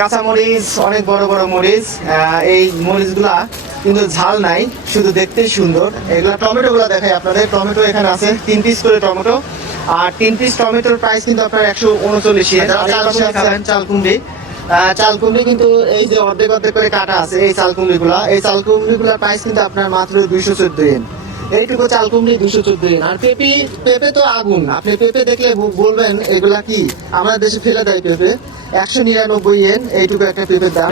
কাঁচামরিচ, অনেক বড় বড় মরিচ। এই মরিচগুলা কিন্তু ঝাল নাই, শুধু দেখতেই সুন্দর। এগুলা টমেটো গুলা দেখাই আপনাদের। টমেটো এখানে আছে 3 পিস করে টমেটো, আর 3 পিস টমেটোর প্রাইস কিন্তু আপনার 139 টাকা। চাল কুমড়ি, চাল কুমড়ি কিন্তু এই যে অর্ধেক অর্ধেক করে কাটা আছে এই চাল কুমড়ি গুলা, এই চাল কুমড়ি গুলার প্রাইস কিন্তু আপনার মাত্র 214 য়েন। এইটুকু চাল কুমড়ি 214 য়েন। আর পেঁপে তো আগুন, আপনি পেঁপে দেখলে বলবেন এগুলা কি, আমাদের দেশে ফেলে দেয় পেঁপে। 199 য়েন এইটুকু একটা পেঁপের দাম।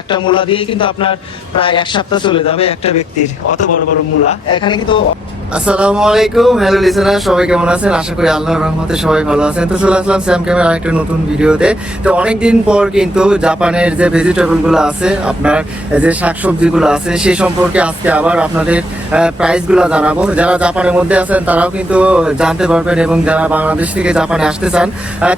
একটা মূলা দিয়ে কিন্তু আপনার প্রায় 1 সপ্তাহ চলে যাবে একটা ব্যক্তির, অত বড় বড় মূলা এখানে কিন্তু। আসসালামু আলাইকুম, হ্যালো লিসেনার, সবাই কেমন আছেন? আশা করি আল্লাহর রহমতে সবাই ভালো আছেন। তো চলে আসলাম স্যাম ক্যামেরার একটা নতুন ভিডিওতে। তো অনেকদিন পর কিন্তু জাপানের যে ভেজিটেবল গুলো আছে, আপনার যে শাকসবজি গুলো আছে, সেই সম্পর্কে আজকে আবার আপনাদের প্রাইস গুলো জানাবো। যারা জাপানের মধ্যে আছেন তারাও কিন্তু জানতে পারবেন, এবং যারা বাংলাদেশ থেকে জাপানে আসতে চান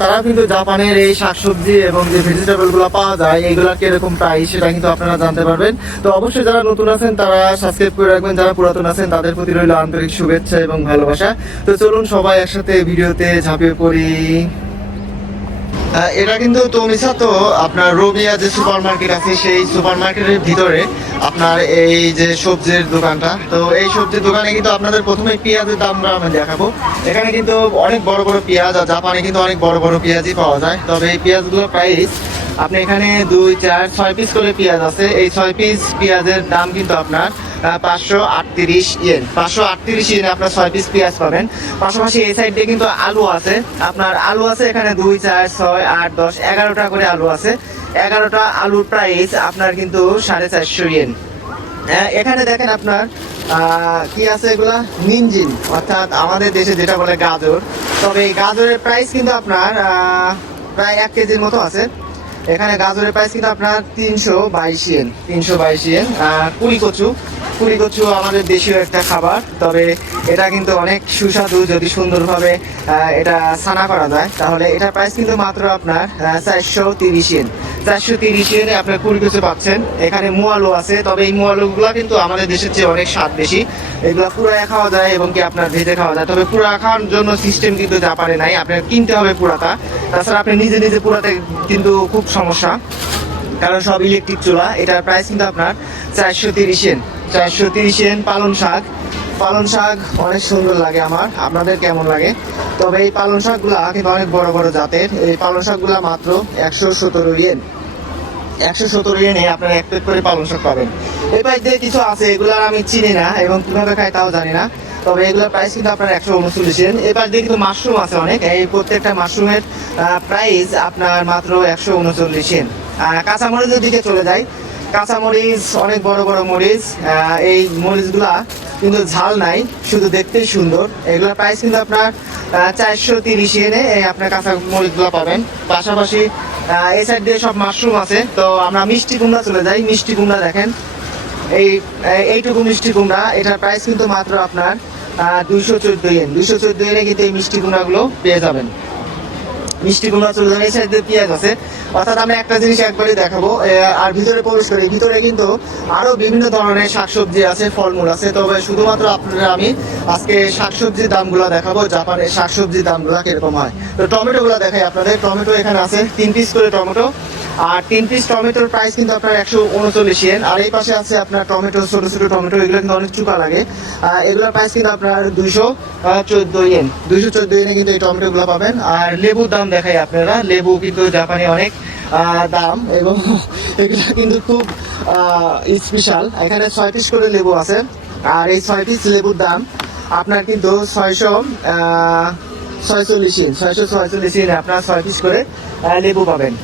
তারাও কিন্তু জাপানের এই শাকসবজি এবং যে ভেজিটেবল গুলো পাওয়া যায় এইগুলোর কিরকম প্রাইস সেটা কিন্তু আপনারা জানতে পারবেন। তো অবশ্যই যারা নতুন আছেন তারা সাবস্ক্রাইব করে রাখবেন, যারা পুরাতন আছেন তাদের প্রতি রইল আন্তরিক শুভেচ্ছা এবং ভালোবাসা। তো চলুন সবাই একসাথে ভিডিওতে ঝাঁপিয়ে পড়ি। এটা কিন্তু তোমিসা, তো আপনার রবিয়া যে সুপার মার্কেট আছে সেই সুপার মার্কেটের ভিতরে আপনার এই যে সবজির দোকানটা। তো এই সবজির দোকানে কিন্তু আপনাদের প্রথমে পেঁয়াজের দামটা আমি দেখাবো। এখানে কিন্তু অনেক বড় বড় পেঁয়াজ, আর জাপানে কিন্তু অনেক বড় বড় পেঁয়াজই পাওয়া যায়। তবে এই পেঁয়াজগুলোর প্রাইস আপনি এখানে 2, 4, 6 পিস করে পেঁয়াজ আছে। এই 6 পিস পেঁয়াজের দাম কিন্তু আপনার 538 ইয়েন। 538 ইয়েনে আপনার 6 পিস পেঁয়াজ পাবেন। পাশাপাশি এই সাইড দিয়ে কিন্তু আলু আছে, আপনার আলু আছে এখানে 2, 4, 6, 8, 10, 11টা করে আলু আছে। 11টা আলুর প্রাইস আপনার কিন্তু 450 ইয়েন। এখানে দেখেন আপনার কি আছে, এগুলা নিমজিন, অর্থাৎ আমাদের দেশে যেটা বলে গাজর। তবে এই গাজরের প্রাইস কিন্তু আপনার প্রায় 1 কেজির মতো আছে। এখানে গাজরের প্রাইস কিন্তু আপনার 322 ইয়েন। 322 ইয়েন। কুড়ি কচু আমাদের দেশীয় একটা খাবার, তবে এটা কিন্তু অনেক সুস্বাদু যদি সুন্দরভাবে এটা ছানা করা যায়, তাহলে এটার প্রাইস কিন্তু মাত্র আপনার 430 ইয়েন। 430 ইয়েনে আপনার কুড়ি কচু পাচ্ছেন। এখানে মোয়ালো আছে, তবে এই মোয়ালোগুলো কিন্তু আমাদের দেশের চেয়ে অনেক স্বাদ বেশি। এগুলো পুরায় খাওয়া যায় এবং কি আপনার ভেজে খাওয়া যায়। তবে পুরা খাওয়ার জন্য সিস্টেম কিন্তু জাপানে নাই, আপনার কিনতে হবে পুরাটা। তাছাড়া আপনি নিজে নিজে পুরাতে কিন্তু খুব সমস্যা, কারণ সব ইলেকট্রিক চুলা। এটার প্রাইস কিন্তু আপনার 430 ইয়েন। 430 ইয়েন। পালং শাক অনেক সুন্দর লাগে আমার, আপনাদের কেমন লাগে? তবে এই পালং শাকগুলা কিন্তু অনেক বড় বড় জাতের। এই পালং শাকগুলা মাত্র 117 ইয়েন। 117 ইয়েনে আপনার 1 প্লেট করে পালং শাক পাবেন। এই পাশ দিয়ে কিছু আছে, এগুলো আমি চিনি না এবং কিভাবে খাই তাও জানি না, তবে এগুলোর প্রাইস কিন্তু আপনার 139 ইয়েন। এবার দিয়ে কিন্তু মাশরুম আছে অনেক, এই প্রত্যেকটা মাশরুমের প্রাইস আপনার মাত্র 139 ইয়েন। কাঁচামরিচের দিকে চলে যাই। কাঁচামরিচ, অনেক বড় বড় মরিচ। এই মরিচগুলা কিন্তু ঝাল নাই, শুধু দেখতেই সুন্দর। এগুলোর প্রাইস কিন্তু আপনার 430 ইয়েনে এই আপনার কাঁচা মরিচগুলো পাবেন। পাশাপাশি এই সাইড দিয়ে সব মাশরুম আছে। তো আমরা মিষ্টি কুমড়া চলে যাই। মিষ্টি কুমড়া দেখেন, এইটুকু মিষ্টি কুমড়া, এটার প্রাইস কিন্তু মাত্র আপনার 214 ইয়েন। 214 ইয়েনে কিন্তু এই মিষ্টি কুমড়াগুলো পেয়ে যাবেন। মিষ্টি কুমড়া চলে যাবে। এই সাইডে পেঁয়াজ আছে, অর্থাৎ আমি একটা জিনিস একবারই দেখাবো। আর ভিতরে প্রবেশ করি, ভিতরে কিন্তু আরো বিভিন্ন ধরনের শাকসবজি আছে, ফলমূল আছে। তবে শুধুমাত্র আপনারা আমি আজকে শাকসবজির দামগুলো দেখাবো, জাপানের শাকসবজির দামগুলো কিরকম হয়। তো টমেটো গুলো দেখাই আপনাদের। টমেটো এখানে আছে 3 পিস করে টমেটো, আর 3 পিস টমেটোর প্রাইস কিন্তু আপনার 139 ইয়েন। আর এই পাশে আছে আপনার টমেটো, ছোট ছোট টমেটো, এগুলো কিন্তু অনেক চুকা লাগে। এগুলোর প্রাইস কিন্তু আপনার 214 ইয়েন। 214 ইয়েনে কিন্তু এই টমেটো গুলো পাবেন। আর লেবুর দাম দেখাই আপনারা। লেবু কিন্তু জাপানে অনেক দাম, এবং এগুলো কিন্তু খুব স্পেশাল। এখানে 6 পিস করে লেবু আছে, আর এই 6 পিস লেবুর দাম আপনার কিন্তু 646 ইয়েন। 646 ইয়েনে আপনার 6 পিস করে লেবু পাবেন।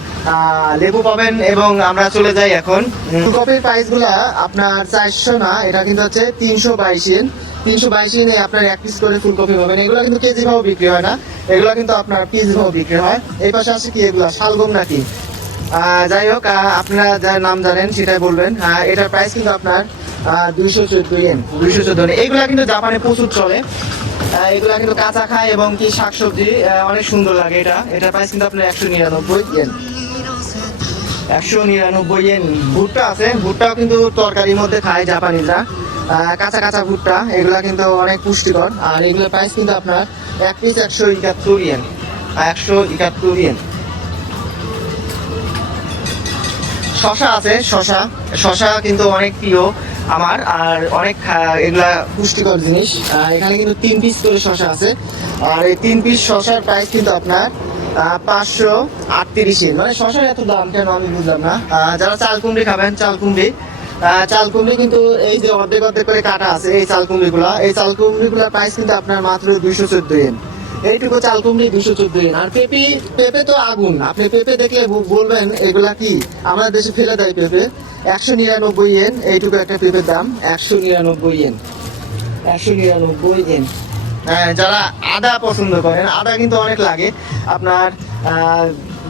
এবং আমরা চলে যাই এখন ফুলকপির প্রাইস গুলা আপনার 400 না, এটা কিন্তু হচ্ছে 322 ইয়েন। 322 ইয়েনে আপনার 1 পিস করে ফুলকপি পাবেন। এগুলো কিন্তু কেজি ভাবে বিক্রি হয় না, এগুলো কিন্তু আপনার পিস ভাবে বিক্রি হয়। এই পাশে আছে কি, এগুলা শালগম নাকি, যাই হোক আপনারা যার নাম জানেন সেটাই বলবেন। এটার প্রাইস কিন্তু আপনার 214 ইয়েন। 214। এগুলা কিন্তু জাপানে প্রচুর চলে। এগুলা কিন্তু কাঁচা খায় এবং কি শাকসবজি অনেক সুন্দর লাগে। এটার প্রাইস কিন্তু আপনার 199 ইয়েন। 199 ইয়েন। ভুট্টা আছে, ভুট্টাও কিন্তু তরকারির মধ্যে খায় জাপানিরা। কাঁচা কাঁচা ভুট্টা, এগুলা কিন্তু অনেক পুষ্টিকর। আর এগুলোর প্রাইস কিন্তু আপনার 1 পিস 171 ইয়েন। 171 ইয়েন। শশা আছে, শশা শশা কিন্তু অনেক প্রিয় আমার, আর অনেক এগুলা পুষ্টিকর জিনিস। এখানে কিন্তু 3 পিস করে শশা আছে, আর এই 3 পিস শশার প্রাইস কিন্তু আপনার 538 মানে শশার এত দাম কেন আমি বুঝলাম না। যারা চাল কুমড়ি খাবেন, চাল কুমড়ি কিন্তু এই যে অর্ধেক অর্ধেক করে কাটা আছে এই চাল কুমড়িগুলা, এই চাল কুমড়িগুলার প্রাইস কিন্তু আপনার মাত্র 214 ইয়েন। এইটুকু চাল কুমড়ি 214 ইয়েন। আর পেঁপে তো আগুন, আপনি পেঁপে দেখলে বলবেন এগুলা কি, আমাদের দেশে ফেলে দেয় পেঁপে। 199 ইয়েন এইটুকু একটা পেঁপের দাম, 199 ইয়েন, 199 ইয়েন। যারা আদা পছন্দ করেন, আদা কিন্তু অনেক লাগে আপনার,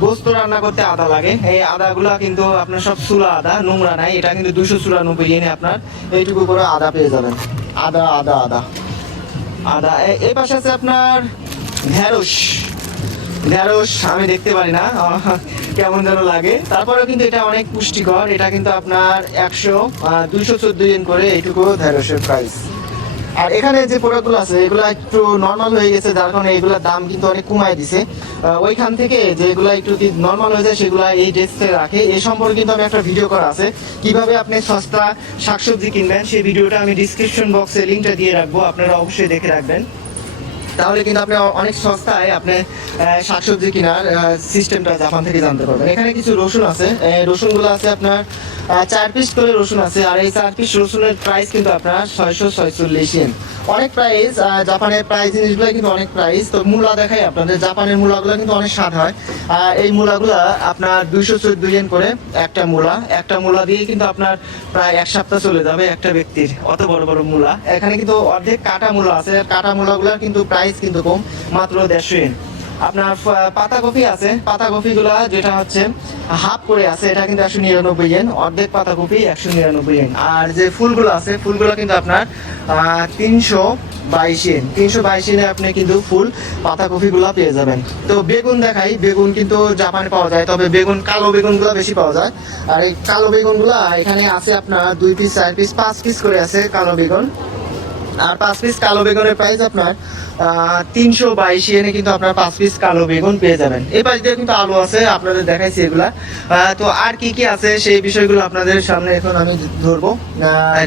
গোস্ত রান্না করতে আদা লাগে। এই আদাগুলা কিন্তু আপনার সব চুলা আদা, নোংরা নাই। এটা কিন্তু 294 ইয়েনে আপনার এইটুকু করে আদা পেয়ে যাবেন। আদা আদা আদা আদা। এই পাশে আছে আপনার ঢেঁড়স। ঢেঁড়স আমি দেখতে পারি না, কেমন যেন লাগে। তারপরেও কিন্তু এটা অনেক পুষ্টিকর। এটা কিন্তু আপনার 214 ইয়েন করে এইটুকু ঢেঁড়সের প্রাইস। আর এখানে যে প্রোডাক্টগুলো আছে এগুলো একটু নর্মাল হয়ে গেছে, যার কারণে এগুলোর দাম কিন্তু অনেক কমায় দিছে। ওইখান থেকে যেগুলো একটু নর্মাল হয়ে যায় সেগুলো এই ডেস্কে রাখে। এই সম্পর্কে কিন্তু আমি একটা ভিডিও করা আছে, কিভাবে আপনি সস্তা শাকসবজি কিনবেন। সেই ভিডিওটা আমি ডিসক্রিপশন বক্সে লিঙ্কটা দিয়ে রাখবো, আপনারা অবশ্যই দেখে রাখবেন। তাহলে কিন্তু আপনি অনেক সস্তায় আপনি শাকসবজি কেনার সিস্টেমটা জাপান থেকে জানতে পারবেন। এখানে কিছু রসুন আছে, রসুনগুলো আছে আপনার 4 পিস করে রসুন আছে। আর এই 4 পিস রসুনের প্রাইস কিন্তু আপনার 646 ইয়েন। অনেক প্রাইস, জাপানের প্রাইস জিনিসগুলো কিন্তু অনেক প্রাইস। তো মূলা দেখাই আপনাদের, জাপানের মূলাগুলো কিন্তু অনেক স্বাদ হয়। এই মূলাগুলো আপনার 214 ইয়েন করে একটা মূলা দিয়ে কিন্তু আপনার প্রায় 1 সপ্তাহ চলে যাবে একটা ব্যক্তির, অত বড় বড় মূলা। এখানে কিন্তু অর্ধেক কাটা মূলা আছে, কাটা মূলাগুলোর কিন্তু প্রাইস কিন্তু কম, মাত্র 150 ইয়েন। আপনার পাতাকপি আছে, পাতাকপিগুলা যেটা হচ্ছে হাফ করে আছে, এটা কিন্তু 199 ইয়েন। অর্ধেক পাতাকপি 199 ইয়েন। আর যে ফুলগুলো আছে, ফুলগুলো কিন্তু আপনার 322 ইয়েন। 322 ইয়েনে আপনি কিন্তু ফুল পাতাকপিগুলো পেয়ে যাবেন। তো বেগুন দেখাই, বেগুন কিন্তু জাপানে পাওয়া যায়, তবে বেগুন কালো বেগুনগুলো বেশি পাওয়া যায়। আর এই কালো বেগুনগুলো এখানে আছে আপনার 2 পিস 4 পিস 5 পিস করে আছে কালো বেগুন। আর 5 পিস কালো বেগুনের প্রাইস আপনার 322 ইয়েনে কিন্তু আপনার 5 পিস কালো বেগুন পেয়ে যাবেন। এই পাশ দিয়ে কিন্তু আলু আছে, আপনাদের দেখাইছি এগুলা। তো আর কি কি আছে সেই বিষয়গুলো আপনাদের সামনে এখন আমি ধরবো।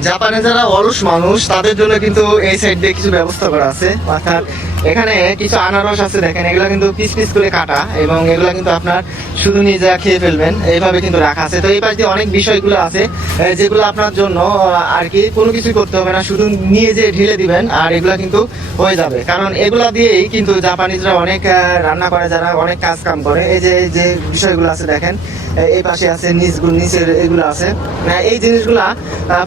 জাপানে যারা অলস মানুষ তাদের জন্য কিন্তু এই সাইড দিয়ে কিছু ব্যবস্থা করা আছে, অর্থাৎ এখানে কিছু আনারস আছে, দেখেন এগুলো কিন্তু পিস পিস করে কাটা, এবং এগুলো কিন্তু আপনার শুধু নিজে খেয়ে ফেলবেন এইভাবে কিন্তু রাখা আছে। তো এই পাশ দিয়ে অনেক বিষয়গুলো আছে যেগুলো আপনার জন্য আর কি কোনো কিছু করতে হবে না, শুধু নিয়ে যে ঢেলে দিবেন আর এগুলা কিন্তু হয়ে যাবে। কারণ এগুলা দিয়েই কিন্তু জাপানিজরা অনেক রান্না করে, যারা অনেক কাজ কাম করে। এই যে বিষয়গুলো আছে দেখেন, এই পাশে আছে নিচের এগুলো আছে, এই জিনিসগুলা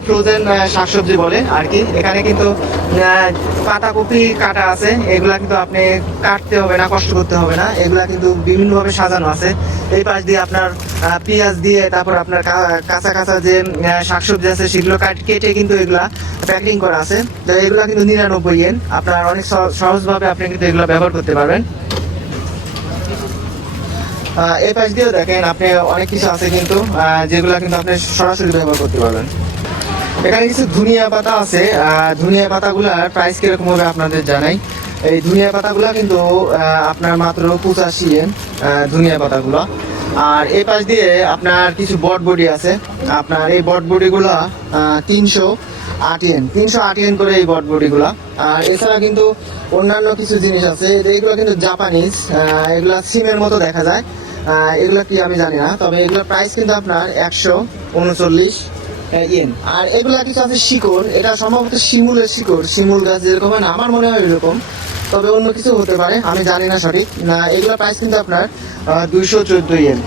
ফ্রোজেন শাকসবজি বলে আর কি। এখানে কিন্তু পাতাকপি কাটা আছে, এগুলা কিন্তু আপনি কাটতে হবে না, কষ্ট করতে হবে না, এগুলা কিন্তু বিভিন্নভাবে সাজানো আছে। এই পাশ দিয়ে আপনার পেঁয়াজ দিয়ে, তারপর আপনার কাঁচা কাঁচা যে শাকসবজি আছে সেগুলো কেটে কিন্তু এগুলা প্যাকিং করা আছে। তো এগুলা কিন্তু 99 ইয়েন। আপনার অনেক সহজভাবে আপনি কিন্তু এগুলো ব্যবহার করতে পারবেন। এই পাশ দিয়েও দেখেন আপনি অনেক কিছু আছে কিন্তু যেগুলো কিন্তু আপনি সরাসরি ব্যবহার করতে পারবেন। এখানে কিছু ধনিয়া পাতা আছে, ধনিয়া পাতাগুলার প্রাইস কিরকম হবে আপনাদের জানাই। এই ধনিয়া পাতাগুলা কিন্তু আপনার মাত্র 85 ইয়েন ধনিয়া পাতাগুলো। আর এই পাশ দিয়ে আপনার কিছু বটবডি আছে, আপনার এই বটবডিগুলা 308 ইয়েন, 308 ইয়েন করে এই বটবডিগুলা। আর এছাড়া কিন্তু অন্যান্য কিছু জিনিস আছে, এইগুলো কিন্তু জাপানিজ, এগুলা সিমের মতো দেখা যায়, এগুলা কি আমি জানি না, তবে এগুলোর প্রাইস কিন্তু আপনার 139 ইয়েন। আর এগুলা কিছু আছে শিকড়, এটা সম্ভবত শিমুলের শিকড়, শিমুল গাছ যেরকম হয় না, আমার মনে হয় এরকম, তবে অন্য কিছু হতে পারে, আমি জানি না সঠিক না। এগুলোর প্রাইস কিন্তু আপনার 214 ইয়েন।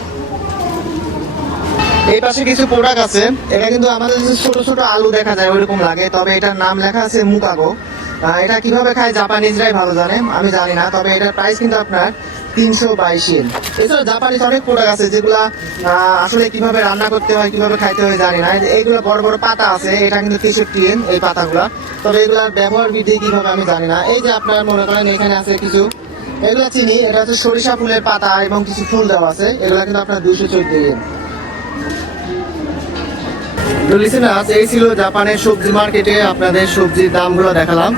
এই পাশে কিছু প্রোডাক্ট আছে, এটা কিন্তু আমাদের যে ছোট ছোট আলু দেখা যায় ওইরকম লাগে, তবে এটার নাম লেখা আছে মুকাগো। এটা কিভাবে খায় জাপানিজরাই ভালো জানে, আমি জানি না, তবে এটার প্রাইস কিন্তু আপনার 322 ইয়েন। এছাড়া জাপানিজ অনেক প্রোডাক্ট আছে যেগুলা আসলে কিভাবে রান্না করতে হয়, কিভাবে খাইতে হয় জানি না। এইগুলো বড় বড় পাতা আছে, এটা কিন্তু 63 ইয়েন এই পাতাগুলা, তবে এগুলার ব্যবহার বিধি কিভাবে আমি জানি না। এই যে আপনার মনে করেন এখানে আছে কিছু, এগুলা চিনি, এটা হচ্ছে সরিষা ফুলের পাতা এবং কিছু ফুল দেওয়া আছে, এগুলা কিন্তু আপনার 214 ইয়েন। তো লিসেনার্স, এই ছিল জাপানের সবজি মার্কেটে আপনাদের সবজির দামগুলো দেখালাম।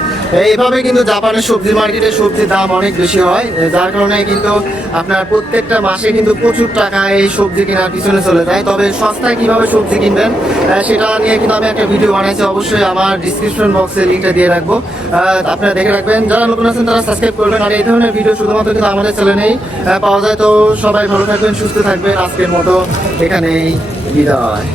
এইভাবে কিন্তু জাপানের সবজি মার্কেটে সবজির দাম অনেক বেশি হয়, যার কারণে কিন্তু আপনার প্রত্যেকটা মাসে কিন্তু প্রচুর টাকা এই সবজি কেনার পিছনে চলে যায়। তবে সস্তায় কিভাবে সবজি কিনবেন সেটা নিয়ে কিন্তু আমি একটা ভিডিও বানাইছি, অবশ্যই আমার ডিসক্রিপশন বক্সে লিঙ্কটা দিয়ে রাখবো, আপনারা দেখে রাখবেন। যারা নতুন আছেন তারা সাবস্ক্রাইব করবেন। আর এই ধরনের ভিডিও শুধুমাত্র কিন্তু আমাদের চ্যানেলেই পাওয়া যায়। তো সবাই ভালো থাকবেন, সুস্থ থাকবেন। আজকের মতো এখানেই বিদায়।